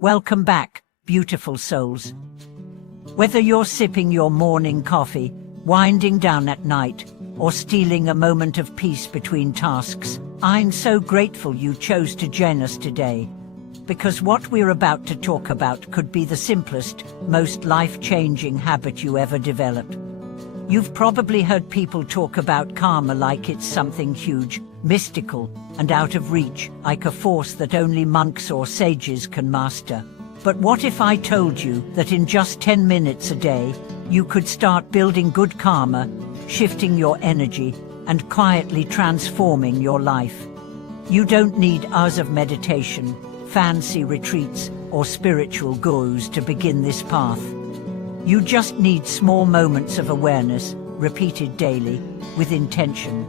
Welcome back, beautiful souls. Whether you're sipping your morning coffee, winding down at night, or stealing a moment of peace between tasks, I'm so grateful you chose to join us today. Because what we're about to talk about could be the simplest, most life-changing habit you ever developed. You've probably heard people talk about karma like it's something huge, mystical, and out of reach, like a force that only monks or sages can master. But what if I told you that in just 10 minutes a day, you could start building good karma, shifting your energy, and quietly transforming your life? You don't need hours of meditation, fancy retreats, or spiritual gurus to begin this path. You just need small moments of awareness, repeated daily, with intention.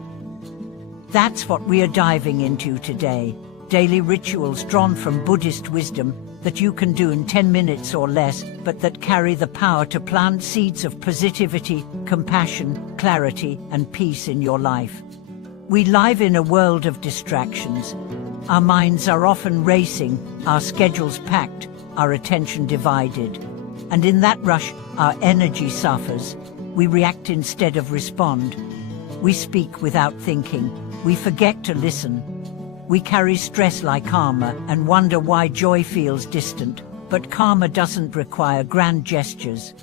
That's what we are diving into today. Daily rituals drawn from Buddhist wisdom that you can do in 10 minutes or less, but that carry the power to plant seeds of positivity, compassion, clarity, and peace in your life. We live in a world of distractions. Our minds are often racing, our schedules packed, our attention divided. And in that rush, our energy suffers. We react instead of respond. We speak without thinking. We forget to listen. We carry stress like karma and wonder why joy feels distant. But karma doesn't require grand gestures.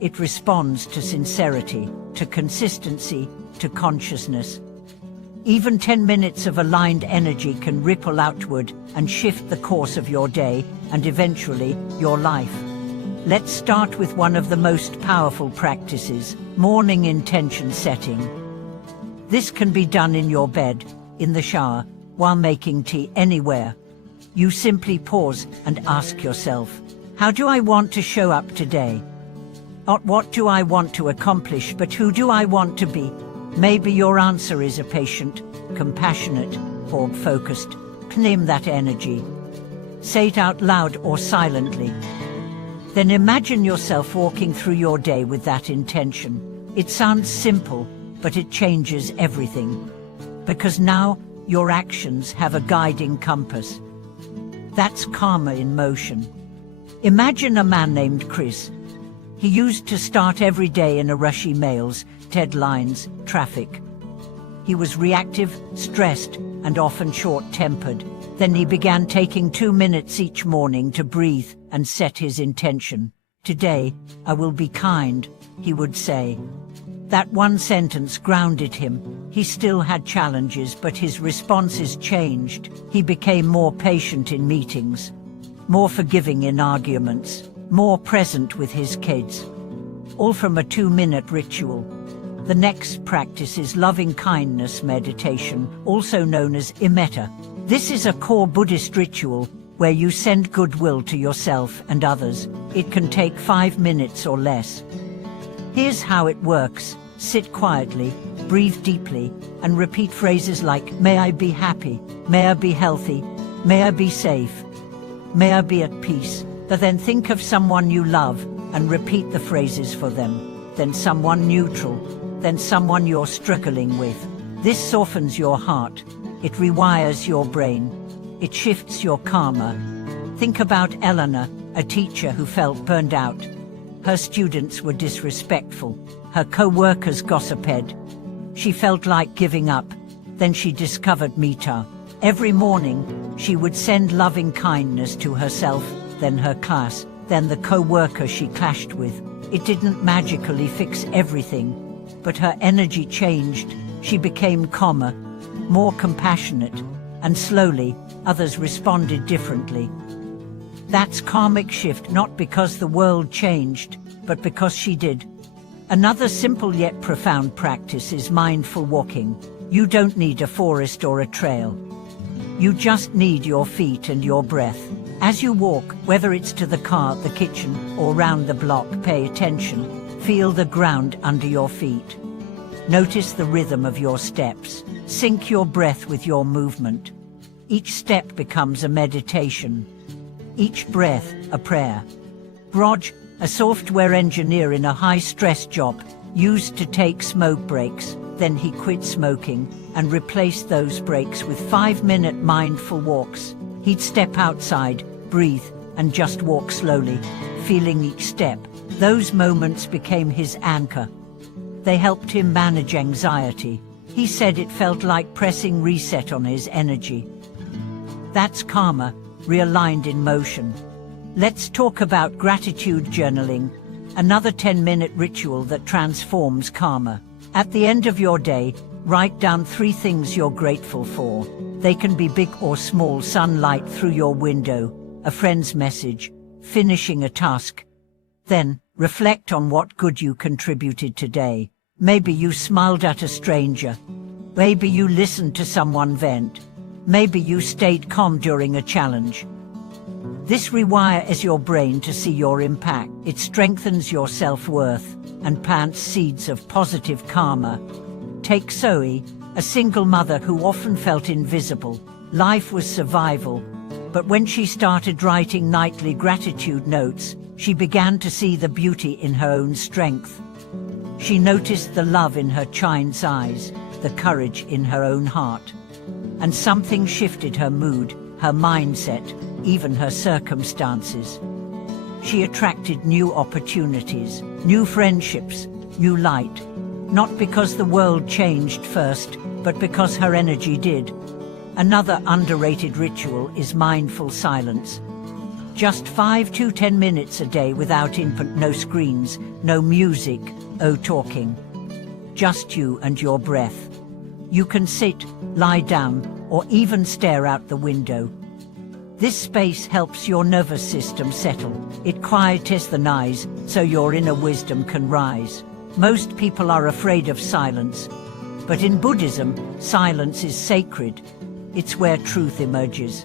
It responds to sincerity, to consistency, to consciousness. Even 10 minutes of aligned energy can ripple outward and shift the course of your day and eventually your life. Let's start with one of the most powerful practices, morning intention setting. This can be done in your bed, in the shower, while making tea, anywhere. You simply pause and ask yourself, how do I want to show up today? Not what do I want to accomplish, but who do I want to be? Maybe your answer is a patient, compassionate, or focused. Claim that energy. Say it out loud or silently. Then imagine yourself walking through your day with that intention. It sounds simple, but it changes everything. Because now, your actions have a guiding compass. That's karma in motion. Imagine a man named Chris. He used to start every day in a rush: emails, deadlines, traffic. He was reactive, stressed, and often short-tempered. Then he began taking 2 minutes each morning to breathe and set his intention. Today, I will be kind, he would say. That one sentence grounded him. He still had challenges, but his responses changed. He became more patient in meetings, more forgiving in arguments, more present with his kids. All from a 2-minute ritual. The next practice is loving kindness meditation, also known as metta. This is a core Buddhist ritual where you send goodwill to yourself and others. It can take 5 minutes or less. Here's how it works. Sit quietly, breathe deeply, and repeat phrases like, may I be happy, may I be healthy, may I be safe, may I be at peace. But then think of someone you love and repeat the phrases for them. Then someone neutral, then someone you're struggling with. This softens your heart. It rewires your brain. It shifts your karma. Think about Eleanor, a teacher who felt burned out. Her students were disrespectful. Her co-workers gossiped. She felt like giving up. Then she discovered metta. Every morning, she would send loving kindness to herself, then her class, then the co-worker she clashed with. It didn't magically fix everything, but her energy changed. She became calmer, more compassionate, and slowly, others responded differently. That's karmic shift, not because the world changed, but because she did. Another simple yet profound practice is mindful walking. You don't need a forest or a trail. You just need your feet and your breath. As you walk, whether it's to the car, the kitchen, or round the block, pay attention. Feel the ground under your feet. Notice the rhythm of your steps. Sync your breath with your movement. Each step becomes a meditation. Each breath, a prayer. Raj, a software engineer in a high-stress job, used to take smoke breaks. Then he quit smoking and replaced those breaks with 5-minute mindful walks. He'd step outside, breathe, and just walk slowly, feeling each step. Those moments became his anchor. They helped him manage anxiety. He said it felt like pressing reset on his energy. That's karma, realigned in motion. Let's talk about gratitude journaling, another 10-minute ritual that transforms karma. At the end of your day, write down 3 things you're grateful for. They can be big or small: sunlight through your window, a friend's message, finishing a task. Then, reflect on what good you contributed today. Maybe you smiled at a stranger. Maybe you listened to someone vent. Maybe you stayed calm during a challenge. This rewires your brain to see your impact. It strengthens your self-worth and plants seeds of positive karma. Take Zoe, a single mother who often felt invisible. Life was survival, but when she started writing nightly gratitude notes, she began to see the beauty in her own strength. She noticed the love in her child's eyes, the courage in her own heart. And something shifted: her mood, her mindset, even her circumstances. She attracted new opportunities, new friendships, new light. Not because the world changed first, but because her energy did. Another underrated ritual is mindful silence. Just 5 to 10 minutes a day without input, no screens, no music, no talking. Just you and your breath. You can sit, lie down, or even stare out the window. This space helps your nervous system settle. It quiets the noise, so your inner wisdom can rise. Most people are afraid of silence, but in Buddhism, silence is sacred. It's where truth emerges.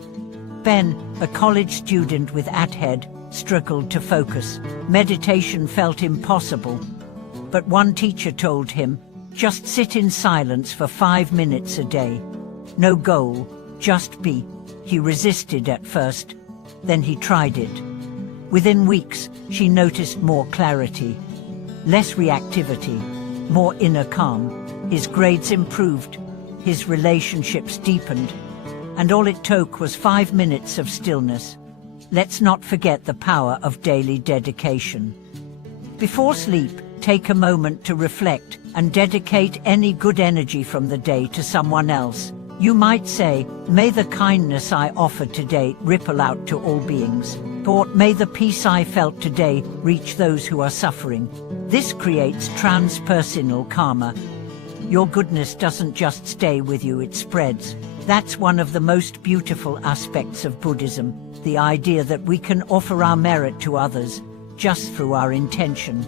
Ben, a college student with head, struggled to focus. Meditation felt impossible. But one teacher told him, just sit in silence for 5 minutes a day. No goal, just be. He resisted at first, then he tried it. Within weeks, she noticed more clarity, less reactivity, more inner calm. His grades improved, his relationships deepened, and all it took was 5 minutes of stillness. Let's not forget the power of daily dedication. Before sleep, take a moment to reflect and dedicate any good energy from the day to someone else. You might say, may the kindness I offered today ripple out to all beings. Or may the peace I felt today reach those who are suffering. This creates transpersonal karma. Your goodness doesn't just stay with you, it spreads. That's one of the most beautiful aspects of Buddhism, the idea that we can offer our merit to others just through our intention.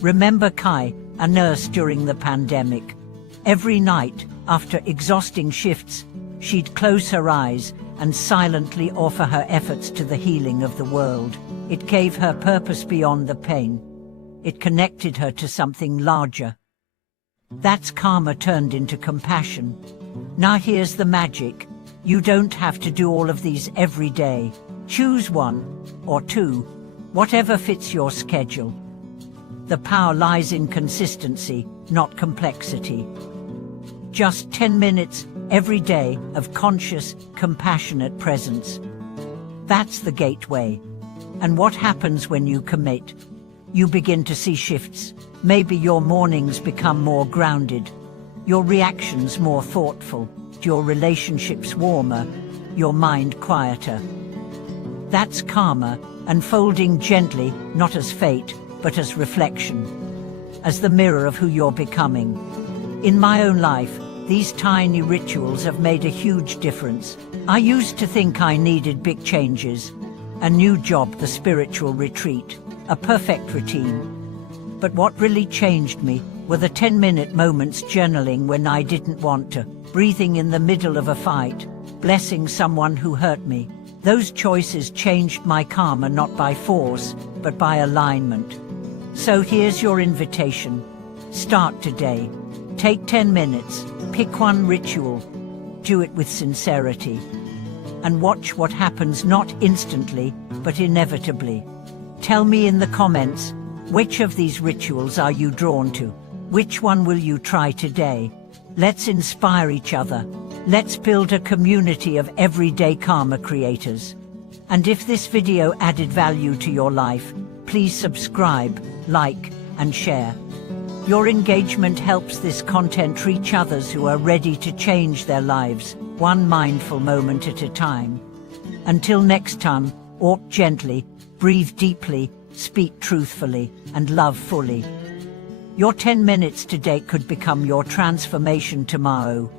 Remember Kai, a nurse during the pandemic. Every night, after exhausting shifts, she'd close her eyes and silently offer her efforts to the healing of the world. It gave her purpose beyond the pain. It connected her to something larger. That's karma turned into compassion. Now here's the magic. You don't have to do all of these every day. Choose 1 or 2, whatever fits your schedule. The power lies in consistency, not complexity. Just 10 minutes every day of conscious, compassionate presence. That's the gateway. And what happens when you commit? You begin to see shifts. Maybe your mornings become more grounded, your reactions more thoughtful, your relationships warmer, your mind quieter. That's karma, unfolding gently, not as fate, but as reflection, as the mirror of who you're becoming. In my own life, these tiny rituals have made a huge difference. I used to think I needed big changes, a new job, the spiritual retreat, a perfect routine. But what really changed me were the 10-minute moments journaling when I didn't want to, breathing in the middle of a fight, blessing someone who hurt me. Those choices changed my karma not by force, but by alignment. So here's your invitation. Start today. Take 10 minutes, pick one ritual, do it with sincerity, and watch what happens, not instantly, but inevitably. Tell me in the comments, which of these rituals are you drawn to? Which one will you try today? Let's inspire each other. Let's build a community of everyday karma creators. And if this video added value to your life, please subscribe, like, and share. Your engagement helps this content reach others who are ready to change their lives, one mindful moment at a time. Until next time, walk gently, breathe deeply, speak truthfully, and love fully. Your 10 minutes today could become your transformation tomorrow.